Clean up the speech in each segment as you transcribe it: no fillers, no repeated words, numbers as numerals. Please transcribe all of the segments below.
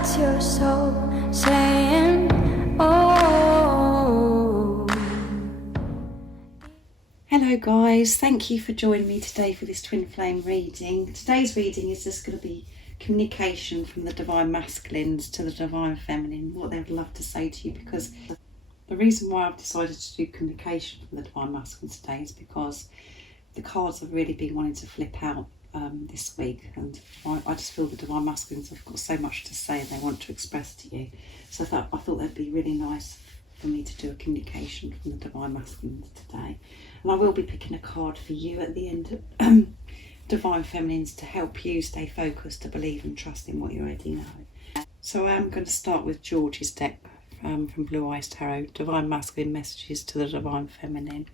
That's your soul saying, oh. Hello guys, thank you for joining me today for this twin flame reading. Today's reading is just going to be communication from the divine masculines to the divine feminine, what they would love to say to you, because the reason why I've decided to do communication from the divine masculines today is because the cards have really been wanting to flip out this week, and I just feel the divine masculines have got so much to say and they want to express to you. So I thought that'd be really nice for me to do a communication from the divine masculines today. And I will be picking a card for you at the end of divine feminines to help you stay focused, to believe and trust in what you already know. So I am going to start with George's deck from Blue Eyes Tarot, Divine Masculine Messages to the Divine Feminine.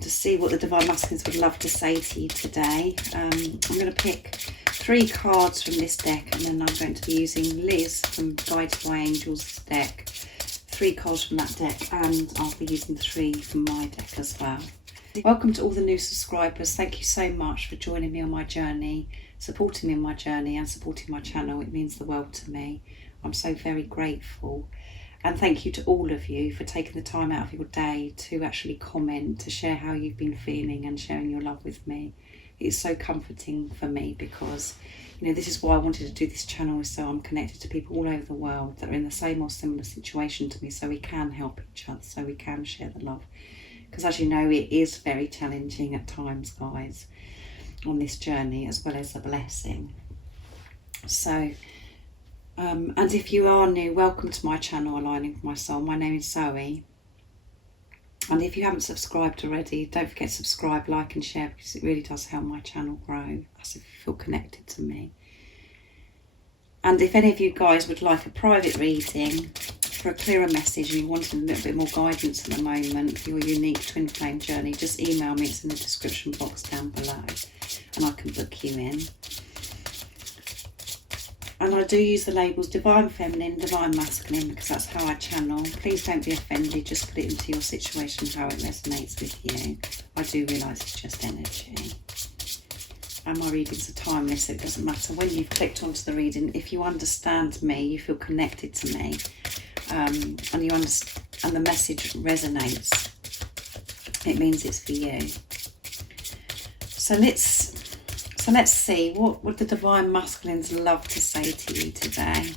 To see what the divine masculines would love to say to you today. I'm going to pick 3 cards from this deck, and then I'm going to be using Liz from Guided by Angels deck, 3 cards from that deck, and I'll be using 3 from my deck as well. Welcome to all the new subscribers. Thank you so much for joining me on my journey, supporting me on my journey and supporting my channel. It means the world to me. I'm so very grateful. And thank you to all of you for taking the time out of your day to actually comment, to share how you've been feeling and sharing your love with me. It's so comforting for me because, you know, this is why I wanted to do this channel, is so I'm connected to people all over the world that are in the same or similar situation to me, so we can help each other, so we can share the love. Because as you know, it is very challenging at times, guys, on this journey, as well as a blessing. So, and if you are new, welcome to my channel, Aligning with My Soul. My name is Zoe. And if you haven't subscribed already, don't forget to subscribe, like and share, because it really does help my channel grow, as if you feel connected to me. And if any of you guys would like a private reading for a clearer message and you want a little bit more guidance at the moment for your unique twin flame journey, just email me. It's in the description box down below and I can book you in. And I do use the labels Divine Feminine, Divine Masculine, because that's how I channel. Please don't be offended, just put it into your situation how it resonates with you. I do realise it's just energy. And my readings are timeless, so it doesn't matter when you've clicked onto the reading. If you understand me, you feel connected to me, and you understand, and the message resonates, it means it's for you. So let's see, what would the divine masculines love to say to you today?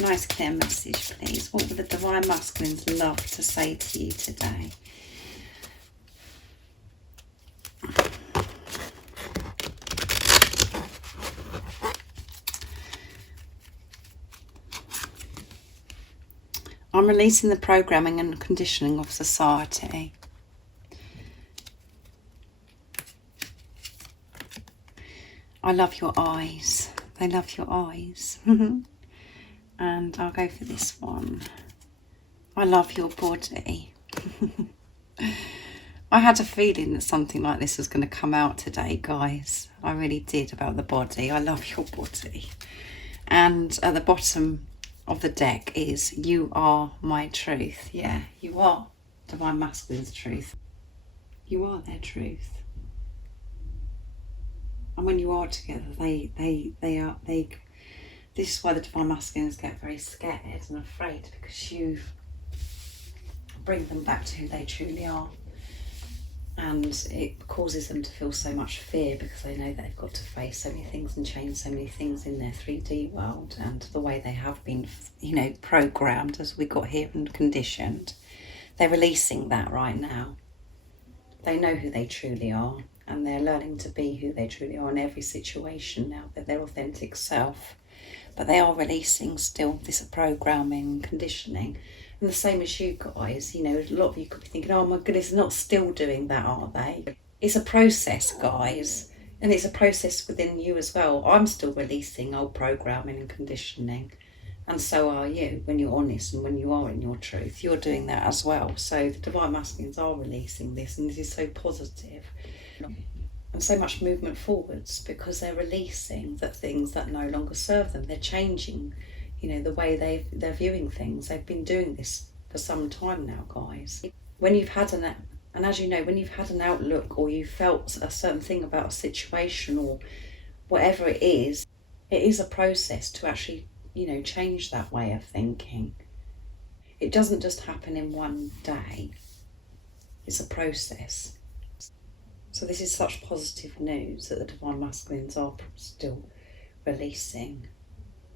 Nice clear message, please. What would the divine masculines love to say to you today? I'm releasing the programming and conditioning of society. I love your eyes. They love your eyes. And I'll go for this one. I love your body. I had a feeling that something like this was going to come out today, guys. I really did, about the body. I love your body. And at the bottom of the deck is, you are my truth. Yeah, you are divine masculine's truth. You are their truth. And when you are together, they this is why the divine masculines get very scared and afraid, because you bring them back to who they truly are. And it causes them to feel so much fear, because they know that they've got to face so many things and change so many things in their 3D world, and the way they have been, you know, programmed as we got here and conditioned. They're releasing that right now. They know who they truly are, and they're learning to be who they truly are in every situation now, that their authentic self. But they are releasing still this programming, conditioning. And the same as you guys, you know, a lot of you could be thinking, oh my goodness, not still doing that, are they? It's a process, guys. And it's a process within you as well. I'm still releasing old programming and conditioning. And so are you, when you're honest and when you are in your truth. You're doing that as well. So the divine masculines are releasing this, and this is so positive. And so much movement forwards, because they're releasing the things that no longer serve them. They're changing, you know, the way they're viewing things. They've been doing this for some time now, guys. When you've had and as you know, when you've had an outlook, or you felt a certain thing about a situation or whatever it is, It is a process to actually, change that way of thinking. It doesn't just happen in one day. It's a process. So this is such positive news that the Divine Masculines are still releasing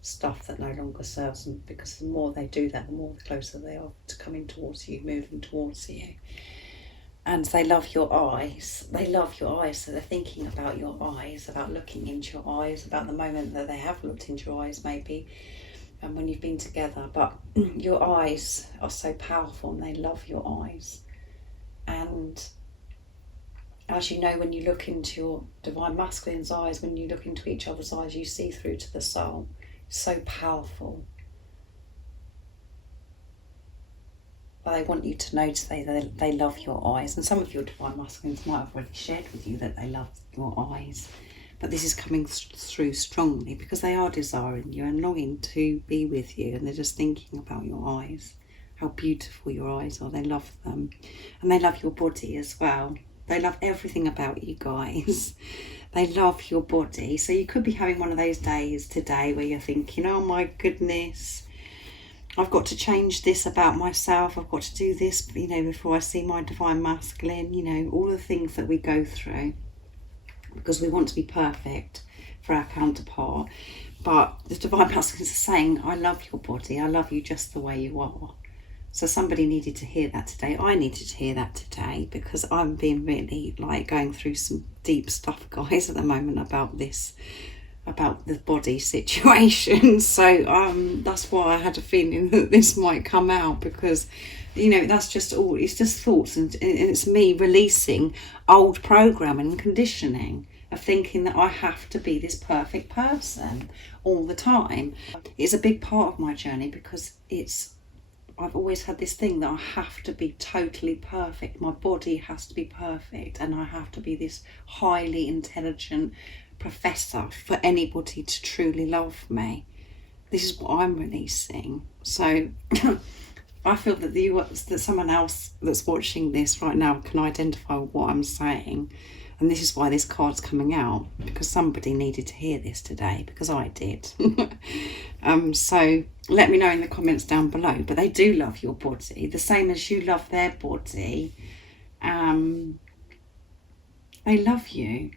stuff that no longer serves them, because the more they do that, the more the closer they are to coming towards you, moving towards you. And they love your eyes. They love your eyes. So they're thinking about your eyes, about looking into your eyes, about the moment that they have looked into your eyes, maybe, and when you've been together. But your eyes are so powerful, and they love your eyes. And as you know, when you look into your Divine Masculine's eyes, when you look into each other's eyes, you see through to the soul. It's so powerful. But they want you to know today that they love your eyes. And some of your Divine Masculines might have already shared with you that they love your eyes. But this is coming through strongly, because they are desiring you and longing to be with you. And they're just thinking about your eyes, how beautiful your eyes are. They love them. And they love your body as well. They love everything about you guys. They love your body. So you could be having one of those days today where you're thinking, oh my goodness, I've got to change this about myself. I've got to do this, before I see my Divine Masculine, all the things that we go through, because we want to be perfect for our counterpart. But the Divine Masculines are saying, I love your body. I love you just the way you are. So somebody needed to hear that today. I needed to hear that today, because I'm being really going through some deep stuff, guys, at the moment about this, about the body situation. So that's why I had a feeling that this might come out, because that's just all, it's just thoughts, and it's me releasing old programming and conditioning of thinking that I have to be this perfect person all the time. It's a big part of my journey, because I've always had this thing that I have to be totally perfect. My body has to be perfect, and I have to be this highly intelligent professor for anybody to truly love me. This is what I'm releasing. So I feel that someone else that's watching this right now can identify what I'm saying. And this is why this card's coming out, because somebody needed to hear this today, because I did. So let me know in the comments down below. But they do love your body, the same as you love their body. They love you.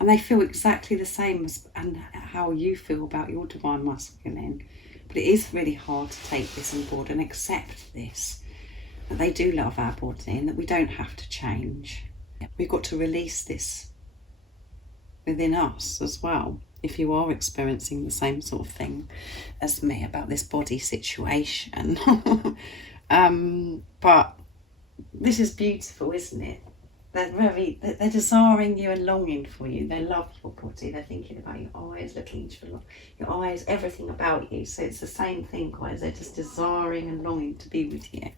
And they feel exactly the same as and how you feel about your Divine Masculine. But it is really hard to take this on board and accept this, that they do love our body and that we don't have to change. We've got to release this within us as well, if you are experiencing the same sort of thing as me about this body situation. But this is beautiful, isn't it? They're desiring you and longing for you. They love your body. They're thinking about your eyes, looking into your eyes, everything about you. So it's the same thing, guys. They're just desiring and longing to be with you.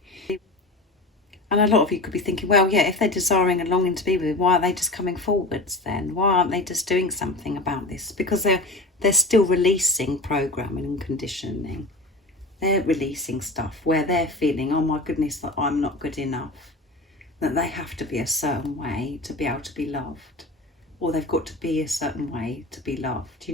And a lot of you could be thinking, well, yeah, if they're desiring and longing to be with you, why aren't they just coming forwards then? Why aren't they just doing something about this? Because they're still releasing programming and conditioning. They're releasing stuff where they're feeling, oh my goodness, that I'm not good enough. That they have to be a certain way to be able to be loved. Or they've got to be a certain way to be loved,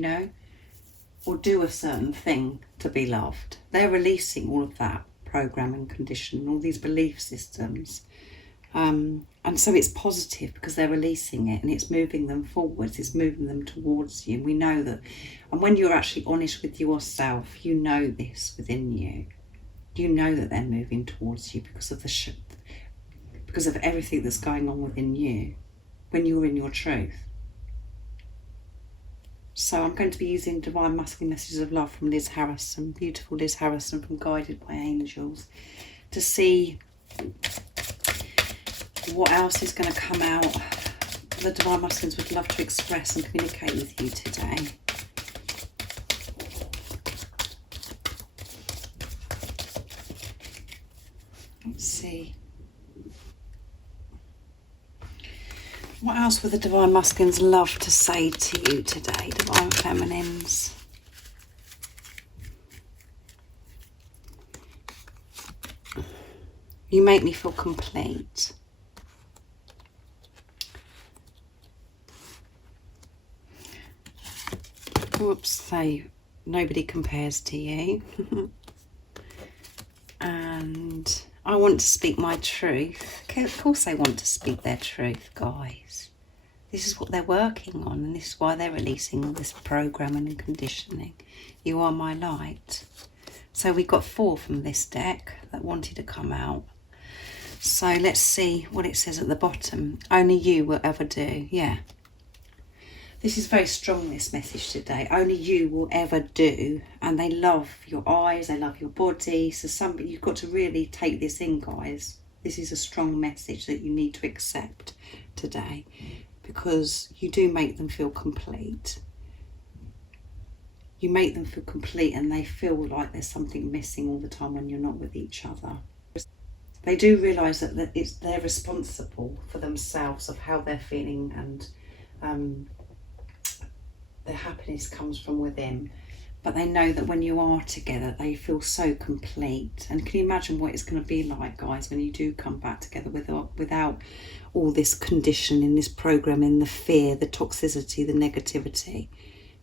Or do a certain thing to be loved. They're releasing all of that program and condition, all these belief systems. And so it's positive because they're releasing it and it's moving them forwards, it's moving them towards you. And we know that, and when you're actually honest with yourself, you know this within you. You know that they're moving towards you because of because of everything that's going on within you when you're in your truth. So I'm going to be using Divine Masculine Messages of Love from Liz Harrison, beautiful Liz Harrison from Guided by Angels, to see what else is going to come out. The Divine Masculines would love to express and communicate with you today. Let's see. What else would the Divine Masculines love to say to you today, Divine Feminines? You make me feel complete. Whoops, say nobody compares to you. And I want to speak my truth. Okay, of course they want to speak their truth, guys. This is what they're working on, and this is why they're releasing all this programming and conditioning. You are my light. So we got 4 from this deck that wanted to come out. So let's see what it says at the bottom. Only you will ever do. Yeah. This is very strong, this message today. Only you will ever do. And they love your eyes, they love your body. So you've got to really take this in, guys. This is a strong message that you need to accept today, because you do make them feel complete. You make them feel complete, and they feel like there's something missing all the time when you're not with each other. They do realise that they're responsible for themselves, of how they're feeling, and their happiness comes from within. But they know that when you are together, they feel so complete. And can you imagine what it's going to be like, guys, when you do come back together without all this conditioning, this programming, the fear, the toxicity, the negativity?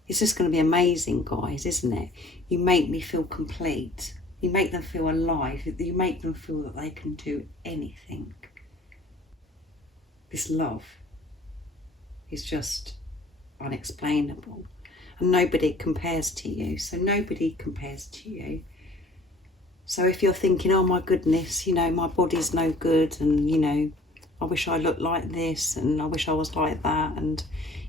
It's just going to be amazing, guys, isn't it? You make me feel complete. You make them feel alive. You make them feel that they can do anything. This love is just unexplainable. And nobody compares to you. So nobody compares to you. So if you're thinking, oh my goodness, you know, my body's no good, and, you know, I wish I looked like this, and I wish I was like that, and,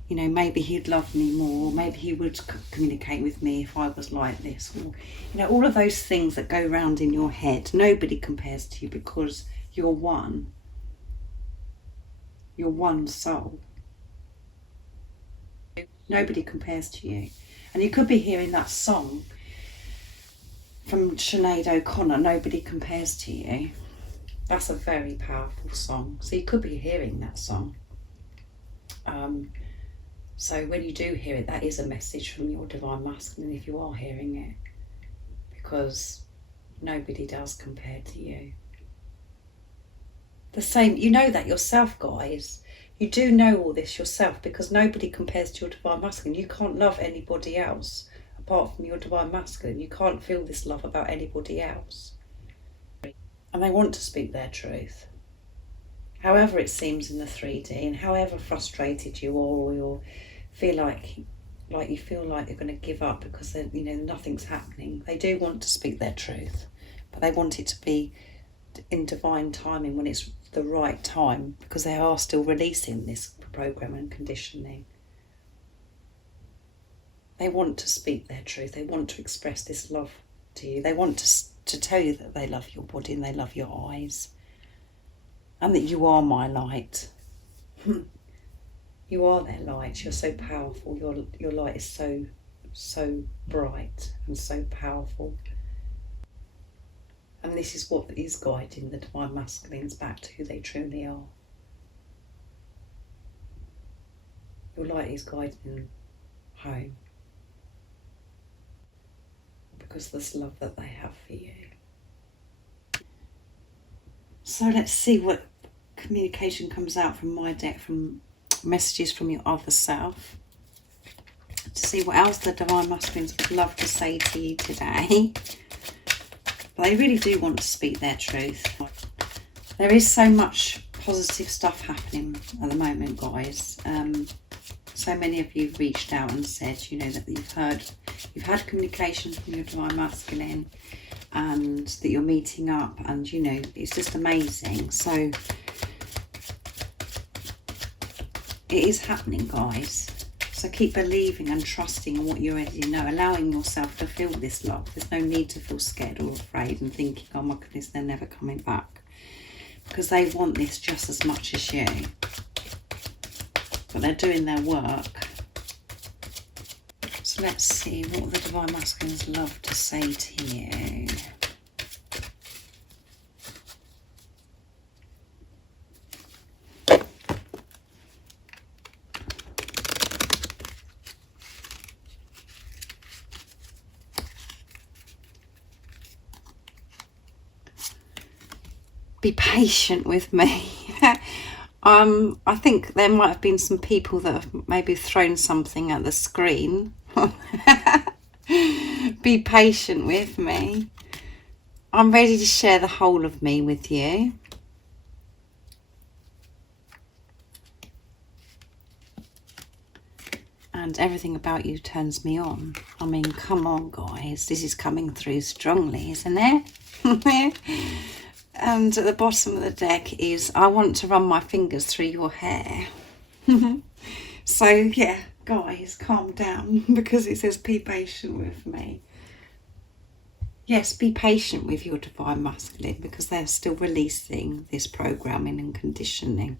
you know, maybe he'd love me more, maybe he would communicate with me if I was like this, or, you know, all of those things that go round in your head. Nobody compares to you, because you're one. You're one soul. Nobody compares to you. And you could be hearing that song from Sinead O'Connor, Nobody Compares to You. That's a very powerful song. So you could be hearing that song. So when you do hear it, that is a message from your Divine Masculine, if you are hearing it. Because nobody does compare to you. The same, you know that yourself, guys. You do know all this yourself, because nobody compares to your Divine Masculine. You can't love anybody else apart from your Divine Masculine. You can't feel this love about anybody else. And they want to speak their truth. However it seems in the 3D, and however frustrated you are, or you feel like you feel like you're going to give up because you know nothing's happening. They do want to speak their truth, but they want it to be in divine timing, when it's the right time, because they are still releasing this program and conditioning. They want to speak their truth. They want to express this love to you. They want to tell you that they love your body and they love your eyes, and that you are my light. You are their light. You're so powerful. Your light is so bright and so powerful. And this is what is guiding the Divine Masculines back to who they truly are. Your light is guiding them home, because of this love that they have for you. So let's see what communication comes out from my deck, from messages from your other self, to see what else the Divine Masculines would love to say to you today. But they really do want to speak their truth. There is so much positive stuff happening at the moment, guys. So many of you have reached out and said, you know, that you've had communication from your Divine Masculine, and that you're meeting up, and, you know, it's just amazing. So it is happening, guys. So keep believing and trusting in what you already know, allowing yourself to feel this love. There's no need to feel scared or afraid and thinking, oh my goodness, they're never coming back. Because they want this just as much as you. But they're doing their work. So let's see what the Divine Masculines love to say to you. Be patient with me. I think there might have been some people that have maybe thrown something at the screen Be patient with me. I'm ready to share the whole of me with you. And everything about you turns me on. I mean, come on, guys. This is coming through strongly, isn't it? And at the bottom of the deck is, I want to run my fingers through your hair. So, yeah, guys, calm down, because it says be patient with me. Yes, be patient with your divine masculine, because they're still releasing this programming and conditioning.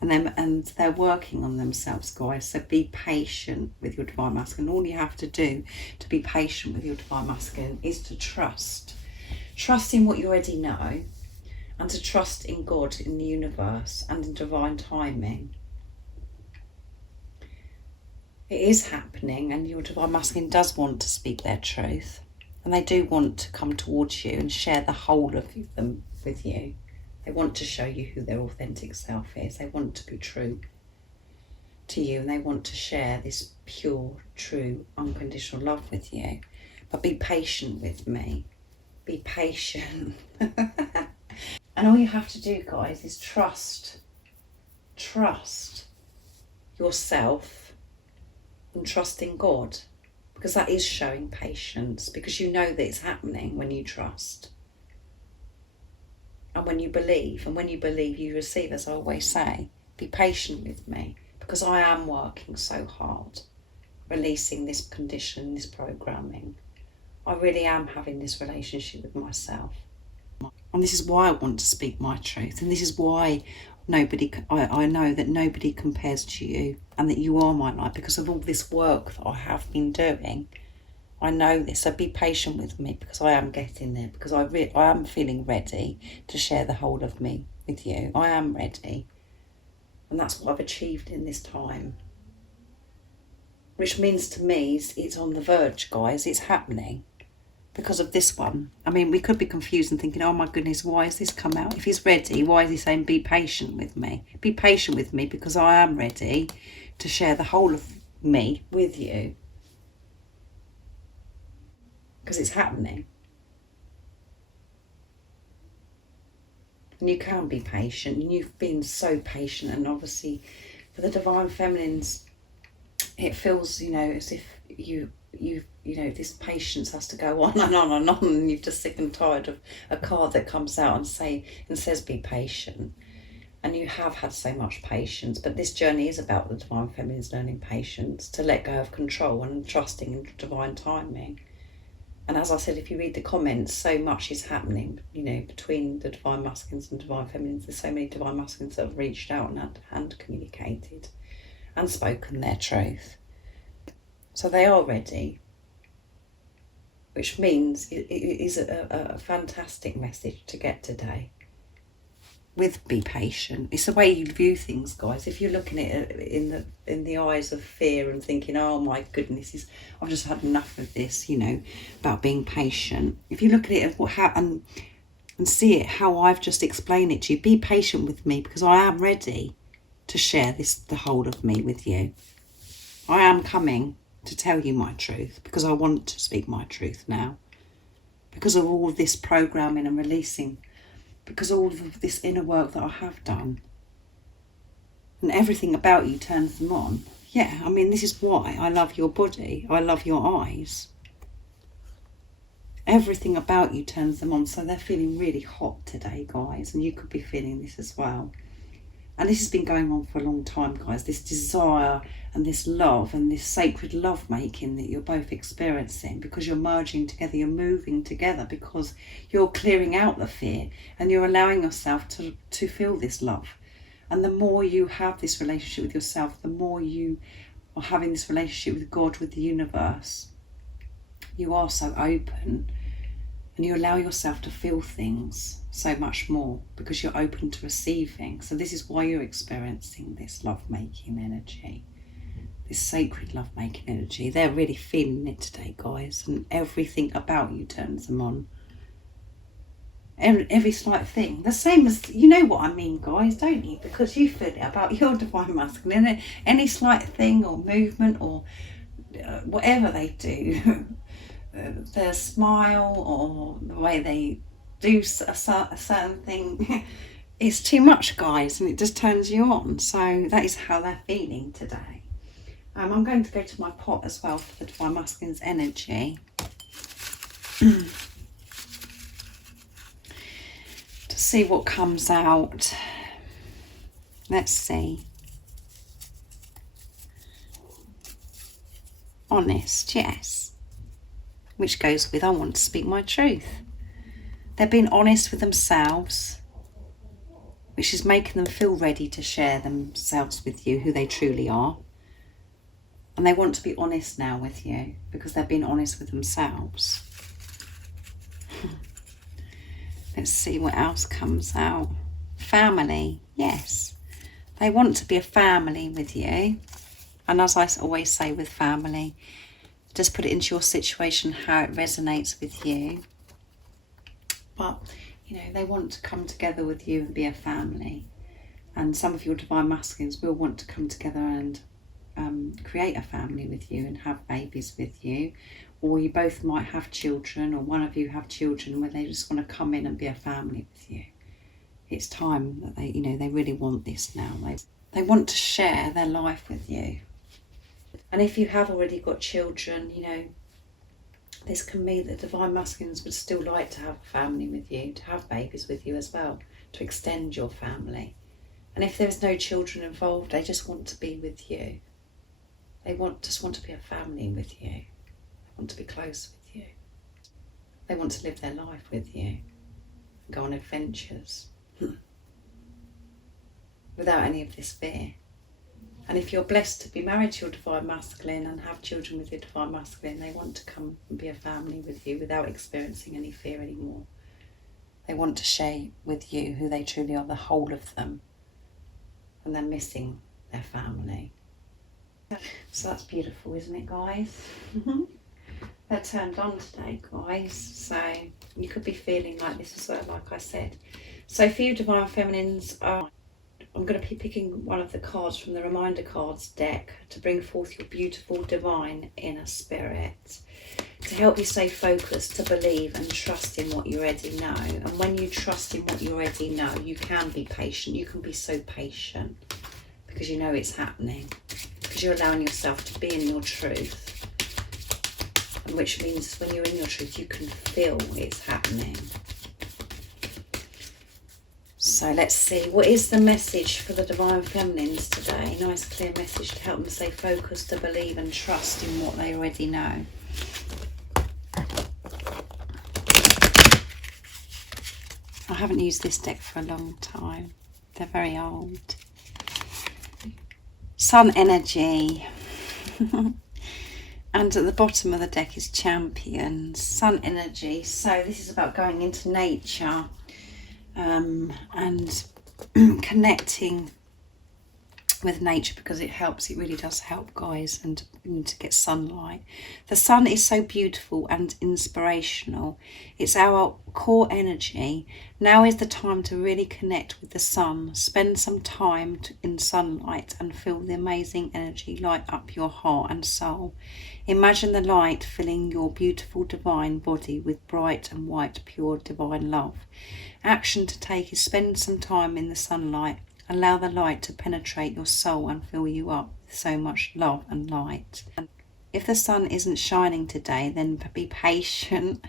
And they're working on themselves, guys. So be patient with your divine masculine. All you have to do to be patient with your divine masculine is to trust. Trust in what you already know, and to trust in God, in the universe, and in divine timing. It is happening, and your divine masculine does want to speak their truth. And they do want to come towards you and share the whole of them with you. They want to show you who their authentic self is. They want to be true to you, and they want to share this pure, true, unconditional love with you. But be patient with me. Be patient. And all you have to do, guys, is trust. Trust yourself and trust in God. Because that is showing patience. Because you know that it's happening when you trust. And when you believe, you receive, as I always say. Be patient with me, because I am working so hard, releasing this condition, this programming. I really am having this relationship with myself. And this is why I want to speak my truth. And this is why I know that nobody compares to you, and that you are my light, because of all this work that I have been doing. I know this, so be patient with me, because I am getting there, because I am feeling ready to share the whole of me with you. I am ready. And that's what I've achieved in this time. Which means to me, it's on the verge, guys. It's happening because of this one. I mean, we could be confused and thinking, oh my goodness, why has this come out? If he's ready, why is he saying be patient with me? Be patient with me, because I am ready to share the whole of me with you. Because it's happening. And you can be patient, and you've been so patient. And obviously for the divine feminines, it feels, as if you this patience has to go on and on and on, and you're just sick and tired of a card that comes out and says be patient. And you have had so much patience, but this journey is about the divine feminines learning patience, to let go of control and trusting in divine timing. And as I said, if you read the comments, so much is happening, between the divine masculines and divine feminines. There's so many divine masculines that have reached out and communicated and spoken their truth. So they are ready, which means it is a fantastic message to get today. With be patient. It's the way you view things, guys. If you're looking at it in the eyes of fear and thinking, oh my goodness, I've just had enough of this, about being patient. If you look at it and see it how I've just explained it to you, be patient with me, because I am ready to share the whole of me with you. I am coming to tell you my truth, because I want to speak my truth now. Because of all this programming and releasing, because all of this inner work that I have done, and everything about you turns them on. Yeah, I mean, this is why I love your body. I love your eyes. Everything about you turns them on. So they're feeling really hot today, guys. And you could be feeling this as well. And this has been going on for a long time, guys. This desire and this love and this sacred love making that you're both experiencing, because you're merging together, you're moving together, because you're clearing out the fear and you're allowing yourself to feel this love. And the more you have this relationship with yourself, the more you are having this relationship with God, with the universe, you are so open, and you allow yourself to feel things so much more, because you're open to receiving. So this is why you're experiencing this love-making energy, this sacred love-making energy. They're really feeling it today, guys, and everything about you turns them on. Every slight thing. The same as, you know what I mean, guys, don't you? Because you feel it about your divine masculine. Any slight thing or movement or whatever they do, their smile or the way they do a certain thing is too much, guys, and it just turns you on. So that is how they're feeling today. I'm going to go to my pot as well for the Divine Masculine's energy. To see what comes out. Let's see. Honest, yes. Which goes with I want to speak my truth. They're being honest with themselves, which is making them feel ready to share themselves with you, who they truly are. And they want to be honest now with you because they're being honest with themselves. Let's see what else comes out. Family, yes. They want to be a family with you. And as I always say with family, just put it into your situation how it resonates with you. But, you know, they want to come together with you and be a family. And some of your Divine Masculines will want to come together and create a family with you and have babies with you. Or you both might have children, or one of you have children where they just want to come in and be a family with you. It's time that they, you know, they really want this now. They want to share their life with you. And if you have already got children, you know, this can mean that Divine Masculines would still like to have a family with you, to have babies with you as well, to extend your family. And if there's no children involved, they just want to be with you. They just want to be a family with you. They want to be close with you. They want to live their life with you, go on adventures without any of this fear. And if you're blessed to be married to your Divine Masculine and have children with your Divine Masculine, they want to come and be a family with you without experiencing any fear anymore. They want to share with you who they truly are, the whole of them. And they're missing their family. So that's beautiful, isn't it, guys? They're turned on today, guys. So you could be feeling like this as well, like I said. So for you Divine Feminines, I'm going to be picking one of the cards from the Reminder Cards deck to bring forth your beautiful divine inner spirit, to help you stay focused, to believe and trust in what you already know. And when you trust in what you already know, you can be patient. You can be so patient because you know it's happening, because you're allowing yourself to be in your truth. And which means when you're in your truth, you can feel it's happening. So let's see, what is the message for the Divine Feminines today? Nice clear message to help them stay focused, to believe and trust in what they already know. I haven't used this deck for a long time. They're very old. Sun energy. And at the bottom of the deck is Champions. Sun energy. So this is about going into nature. And connecting with nature, because it helps, it really does help, guys, and to get sunlight. The sun is so beautiful and inspirational. It's our core energy. Now is the time to really connect with the sun. Spend some time in sunlight and feel the amazing energy light up your heart and soul. Imagine the light filling your beautiful divine body with bright and white pure divine love. Action to take is spend some time in the sunlight. Allow the light to penetrate your soul and fill you up with so much love and light. And if the sun isn't shining today, then be patient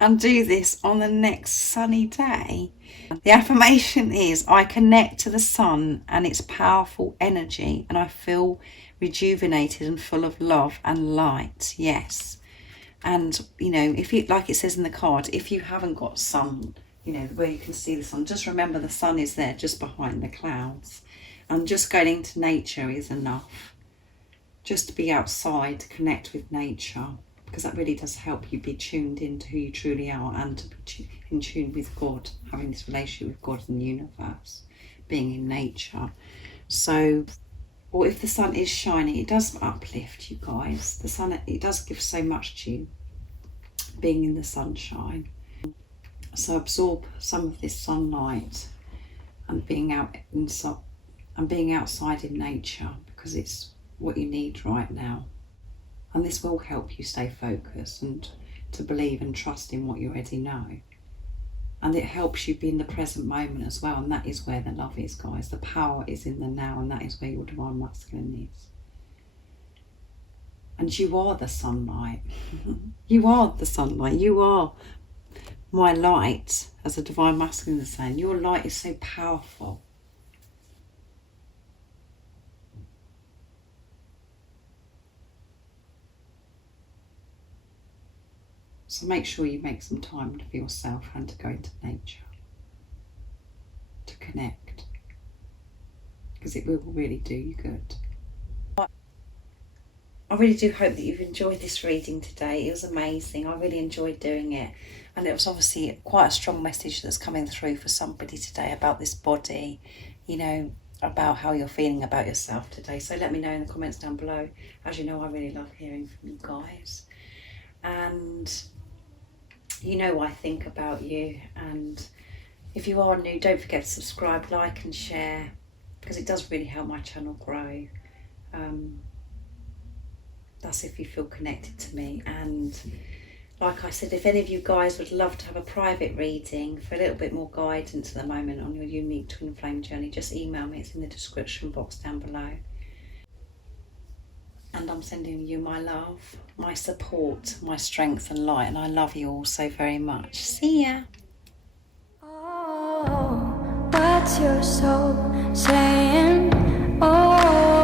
and do this on the next sunny day. The affirmation is, I connect to the sun and its powerful energy, and I feel rejuvenated and full of love and light. Yes. And, you know, if you, like it says in the card, if you haven't got sun, you know, where you can see the sun, just remember the sun is there just behind the clouds. And just going into nature is enough. Just to be outside, to connect with nature, because that really does help you be tuned into who you truly are, and to be in tune with God, having this relationship with God and the universe, being in nature. So, or if the sun is shining, it does uplift you guys. The sun, it does give so much to you, being in the sunshine. So absorb some of this sunlight and being outside in nature, because it's what you need right now. And this will help you stay focused and to believe and trust in what you already know. And it helps you be in the present moment as well. And that is where the love is, guys. The power is in the now, and that is where your divine masculine is. And you are the sunlight. You are the sunlight. You are my light, as a divine masculine is saying. Your light is so powerful. So make sure you make some time for yourself and to go into nature, to connect, because it will really do you good. I really do hope that you've enjoyed this reading today. It was amazing. I really enjoyed doing it. And it was obviously quite a strong message that's coming through for somebody today about this body, you know, about how you're feeling about yourself today. So let me know in the comments down below. As you know, I really love hearing from you guys. And you know what I think about you. And if you are new, don't forget to subscribe, like and share, because it does really help my channel grow. That's if you feel connected to me. And like I said, if any of you guys would love to have a private reading for a little bit more guidance at the moment on your unique twin flame journey, just email me. It's in the description box down below. And I'm sending you my love, my support, my strength and light. And I love you all so very much. See ya. Oh, what's your soul saying? Oh.